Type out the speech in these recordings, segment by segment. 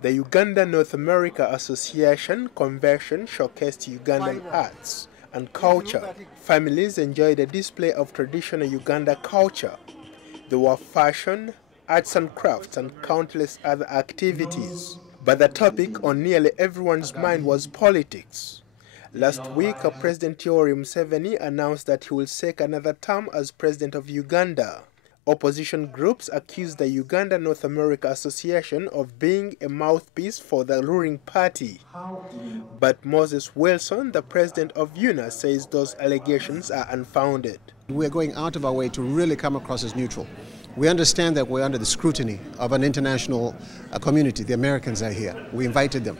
The Uganda North America Association convention showcased Ugandan arts and culture. Families enjoyed a display of traditional Uganda culture. There were fashion, arts and crafts, and countless other activities. But the topic on nearly everyone's mind was politics. Last week, President Yoweri Museveni announced that he will seek another term as president of Uganda. Opposition groups accused the Uganda North America Association of being a mouthpiece for the ruling party. But Moses Wilson, the president of UNAA, says those allegations are unfounded. We're going out of our way to really come across as neutral. We understand that we're under the scrutiny of an international community. The Americans are here. We invited them.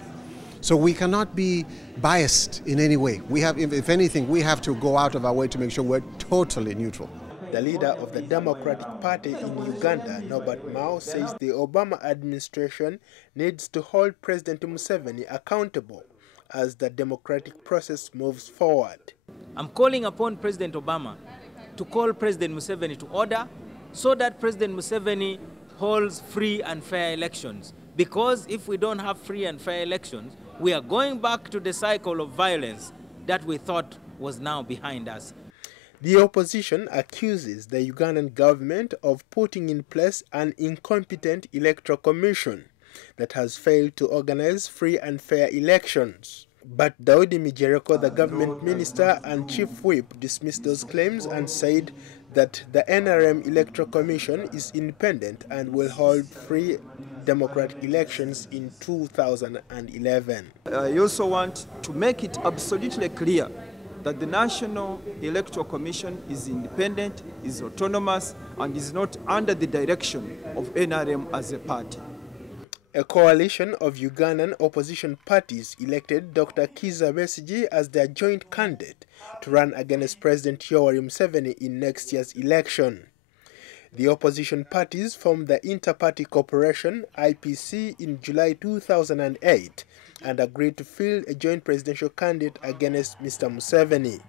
So we cannot be biased in any way. We have, if anything, we have to go out of our way to make sure we're totally neutral. The leader of the Democratic Party in Uganda, Norbert Mao, says the Obama administration needs to hold President Museveni accountable as the democratic process moves forward. I'm calling upon President Obama to call President Museveni to order so that President Museveni holds free and fair elections. Because if we don't have free and fair elections, we are going back to the cycle of violence that we thought was now behind us. The opposition accuses the Ugandan government of putting in place an incompetent electoral commission that has failed to organize free and fair elections. But Daudi Mijereko, the government minister and chief whip, dismissed those claims and said that the NRM Electoral Commission is independent and will hold free democratic elections in 2011. I also want to make it absolutely clear that the National Electoral Commission is independent, is autonomous, and is not under the direction of NRM as a party. A coalition of Ugandan opposition parties elected Dr. Kizza Besigye as their joint candidate to run against President Yoweri Museveni in next year's election. The opposition parties formed the Inter-Party Corporation, IPC, in July 2008 and agreed to field a joint presidential candidate against Mr. Museveni.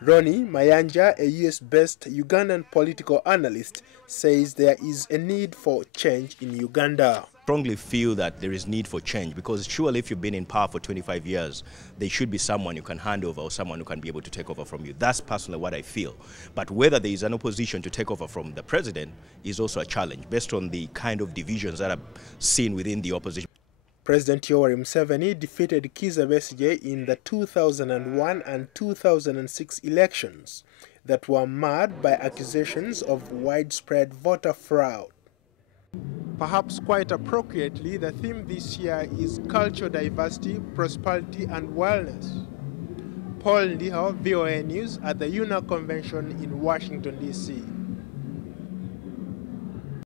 Ronnie Mayanja, a US-based Ugandan political analyst, says there is a need for change in Uganda. I strongly feel that there is need for change because surely if you've been in power for 25 years, there should be someone you can hand over or someone who can be able to take over from you. That's personally what I feel. But whether there is an opposition to take over from the president is also a challenge based on the kind of divisions that are seen within the opposition. President Yoweri Museveni defeated Kizza Besigye in the 2001 and 2006 elections that were marred by accusations of widespread voter fraud. Perhaps quite appropriately, the theme this year is cultural diversity, prosperity and wellness. Paul Ndiho, VOA News at the UNAA Convention in Washington, D.C.